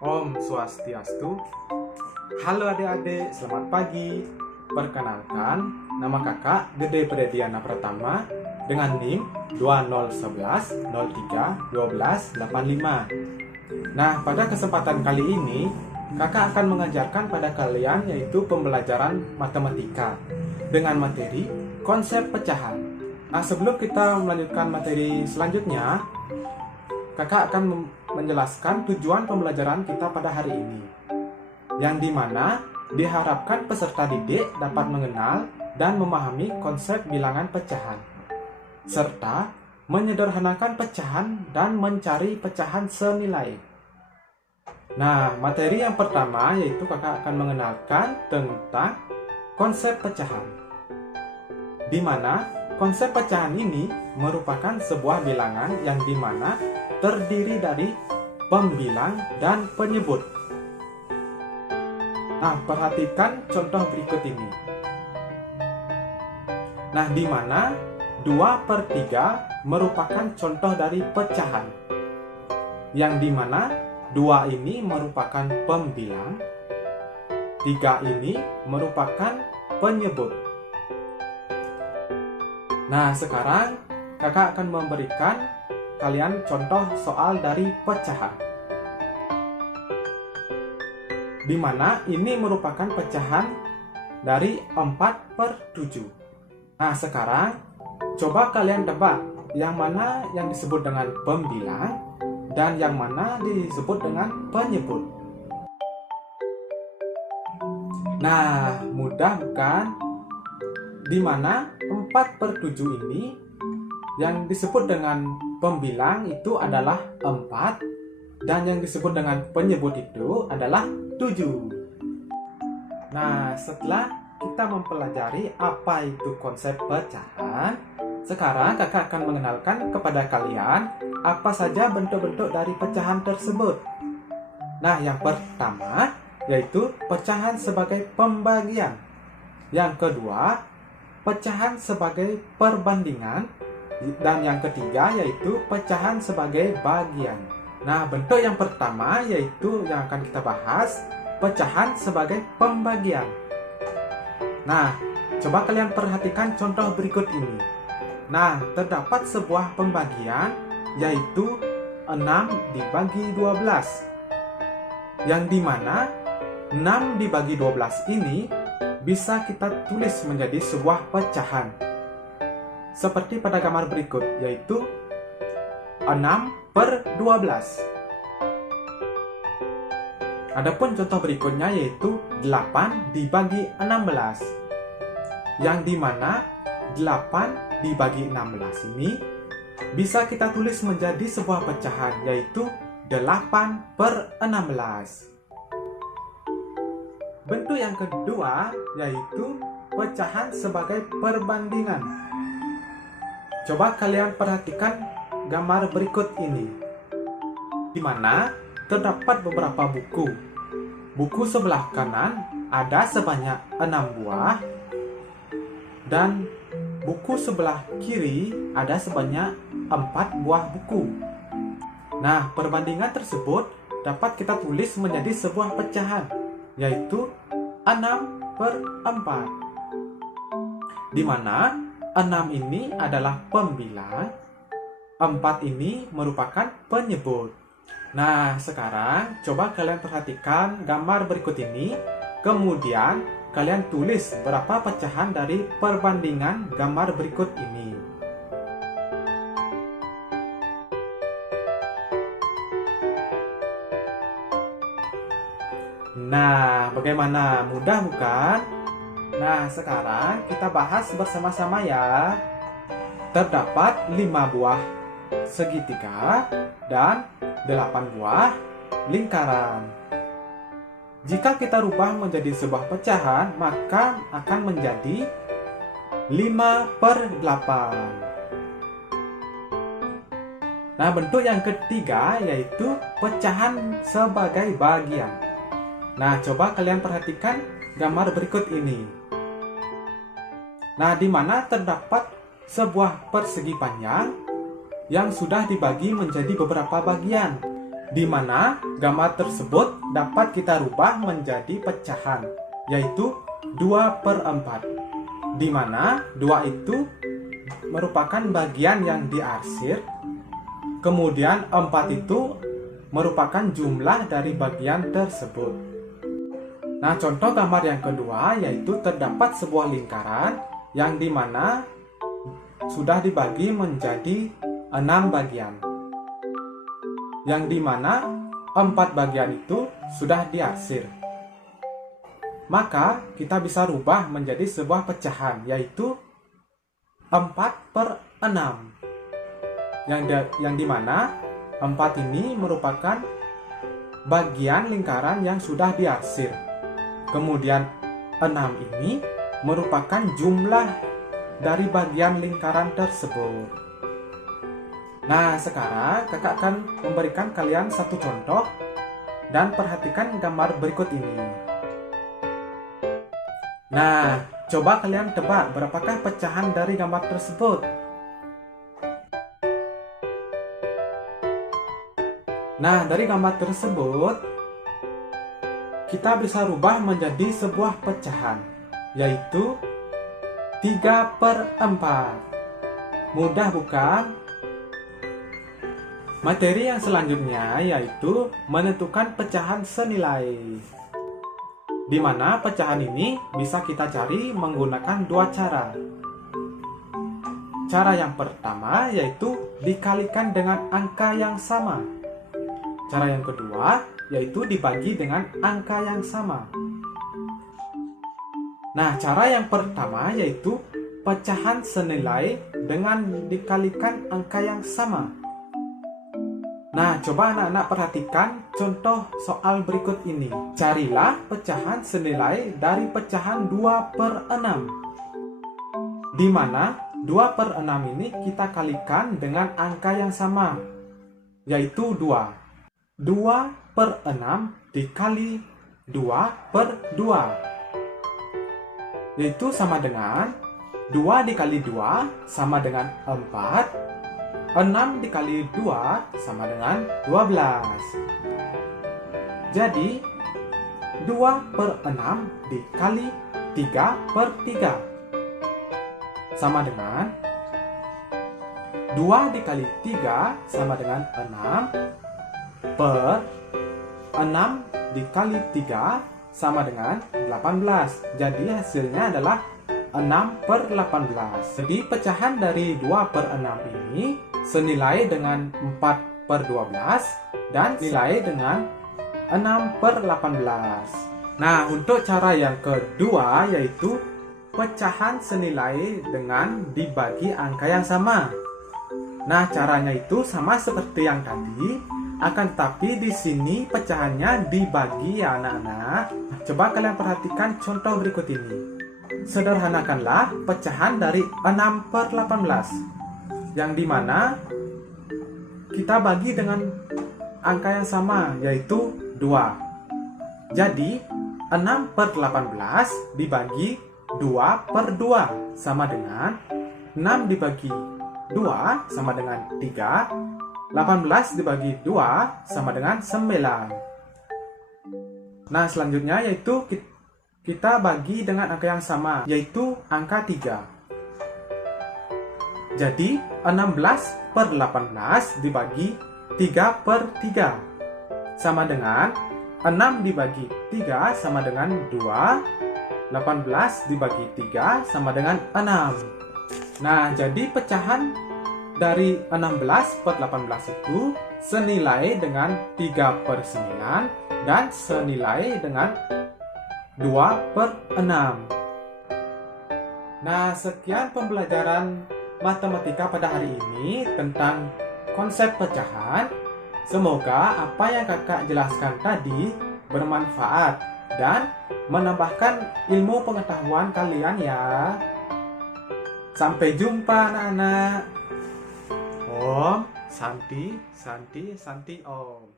Om Swastiastu. Halo adik-adik, selamat pagi. Perkenalkan, nama kakak Gede Prediana Pratama dengan NIM 2011 03 12 85. Nah, pada kesempatan kali ini, kakak akan mengajarkan pada kalian yaitu pembelajaran matematika dengan materi konsep pecahan. Nah, sebelum kita melanjutkan materi selanjutnya, kakak akan menjelaskan tujuan pembelajaran kita pada hari ini, yang dimana diharapkan peserta didik dapat mengenal dan memahami konsep bilangan pecahan, serta menyederhanakan pecahan dan mencari pecahan senilai. Nah, materi yang pertama yaitu kakak akan mengenalkan tentang konsep pecahan, di mana konsep pecahan ini merupakan sebuah bilangan yang dimana terdiri dari pembilang dan penyebut. Nah, perhatikan contoh berikut ini. Nah, di mana 2/3 merupakan contoh dari pecahan, yang dimana 2 ini merupakan pembilang, 3 ini merupakan penyebut. Nah, sekarang kakak akan memberikan kalian contoh soal dari pecahan, di mana ini merupakan pecahan dari 4/7. Nah, sekarang coba kalian tebak yang mana yang disebut dengan pembilang dan yang mana disebut dengan penyebut. Nah, mudah bukan? Di mana 4/7 ini yang disebut dengan pembilang itu adalah 4, dan yang disebut dengan penyebut itu adalah 7. Nah, setelah kita mempelajari apa itu konsep pecahan, sekarang kakak akan mengenalkan kepada kalian apa saja bentuk-bentuk dari pecahan tersebut. Nah, yang pertama yaitu pecahan sebagai pembagian. Yang kedua, pecahan sebagai perbandingan. Dan yang ketiga yaitu pecahan sebagai bagian. Nah, bentuk yang pertama yaitu yang akan kita bahas, pecahan sebagai pembagian. Nah, coba kalian perhatikan contoh berikut ini. Nah, terdapat sebuah pembagian yaitu 6 dibagi 12. Yang dimana 6 dibagi 12 ini bisa kita tulis menjadi sebuah pecahan, seperti pada gambar berikut, yaitu 6/12. Adapun contoh berikutnya yaitu 8 dibagi 16. Yang dimana 8 dibagi 16 ini bisa kita tulis menjadi sebuah pecahan, yaitu 8/16. Bentuk yang kedua yaitu pecahan sebagai perbandingan. Coba kalian perhatikan gambar berikut ini, di mana terdapat beberapa buku. Buku sebelah kanan ada sebanyak 6 buah, dan buku sebelah kiri ada sebanyak 4 buah buku. Nah, perbandingan tersebut dapat kita tulis menjadi sebuah pecahan, yaitu 6/4, di mana 6 ini adalah pembilang, 4 ini merupakan penyebut. Nah, sekarang coba kalian perhatikan gambar berikut ini, kemudian kalian tulis berapa pecahan dari perbandingan gambar berikut ini. Nah, bagaimana? Mudah bukan? Nah, sekarang kita bahas bersama-sama ya. Terdapat 5 buah segitiga dan 8 buah lingkaran. Jika kita rubah menjadi sebuah pecahan, maka akan menjadi 5/8. Nah, bentuk yang ketiga yaitu pecahan sebagai bagian. Nah, coba kalian perhatikan gambar berikut ini. Nah, di mana terdapat sebuah persegi panjang yang sudah dibagi menjadi beberapa bagian. di mana gambar tersebut dapat kita rubah menjadi pecahan, yaitu 2/4, di mana 2 itu merupakan bagian yang diarsir, kemudian 4 itu merupakan jumlah dari bagian tersebut. Nah, contoh gambar yang kedua yaitu terdapat sebuah lingkaran yang dimana sudah dibagi menjadi 6 bagian, yang dimana 4 bagian itu sudah diarsir. Maka kita bisa rubah menjadi sebuah pecahan, yaitu 4/6, yang dimana 4 ini merupakan bagian lingkaran yang sudah diarsir. Kemudian 6 ini merupakan jumlah dari bagian lingkaran tersebut. Nah, sekarang kakak akan memberikan kalian satu contoh dan perhatikan gambar berikut ini. Nah, coba kalian tebak berapakah pecahan dari gambar tersebut. Nah, dari gambar tersebut kita bisa rubah menjadi sebuah pecahan, yaitu 3/4. Mudah bukan? Materi yang selanjutnya yaitu menentukan pecahan senilai, di mana pecahan ini bisa kita cari menggunakan 2 cara. Cara yang pertama yaitu dikalikan dengan angka yang sama. Cara yang kedua yaitu dibagi dengan angka yang sama. Nah, cara yang pertama yaitu pecahan senilai dengan dikalikan angka yang sama. Nah, coba anak-anak perhatikan contoh soal berikut ini. Carilah pecahan senilai dari pecahan 2/6, di mana 2/6 ini kita kalikan dengan angka yang sama, yaitu 2. 2/6 dikali 2/2, yaitu sama dengan 2 dikali 2 sama dengan 4, 6 dikali 2 sama dengan 12. Jadi 2/6 dikali 3/3 sama dengan 2 dikali 3 sama dengan 6 dikali 3 sama dengan 18. Jadi hasilnya adalah 6/18. Jadi pecahan dari 2/6 ini senilai dengan 4/12 dan nilai dengan 6/18. Nah, untuk cara yang kedua yaitu pecahan senilai dengan dibagi angka yang sama. Nah, caranya itu sama seperti yang tadi, akan tetapi di sini pecahannya dibagi ya anak-anak. Coba kalian perhatikan contoh berikut ini. Sederhanakanlah pecahan dari 6/18, yang dimana kita bagi dengan angka yang sama, yaitu 2. Jadi 6/18 dibagi 2/2 sama dengan 6 dibagi 2 sama dengan 3, 18 dibagi 2 sama dengan 9. Nah, selanjutnya yaitu kita bagi dengan angka yang sama, yaitu angka 3. Jadi 16/18 dibagi 3/3 sama dengan 6 dibagi 3 sama dengan 2, 18 dibagi 3 sama dengan 6. Nah, jadi pecahan dari 16/18 itu senilai dengan 3/9 dan senilai dengan 2/6. Nah, sekian pembelajaran matematika pada hari ini tentang konsep pecahan. Semoga apa yang kakak jelaskan tadi bermanfaat dan menambahkan ilmu pengetahuan kalian ya. Sampai jumpa anak-anak. Om Santi Santi Santi Om.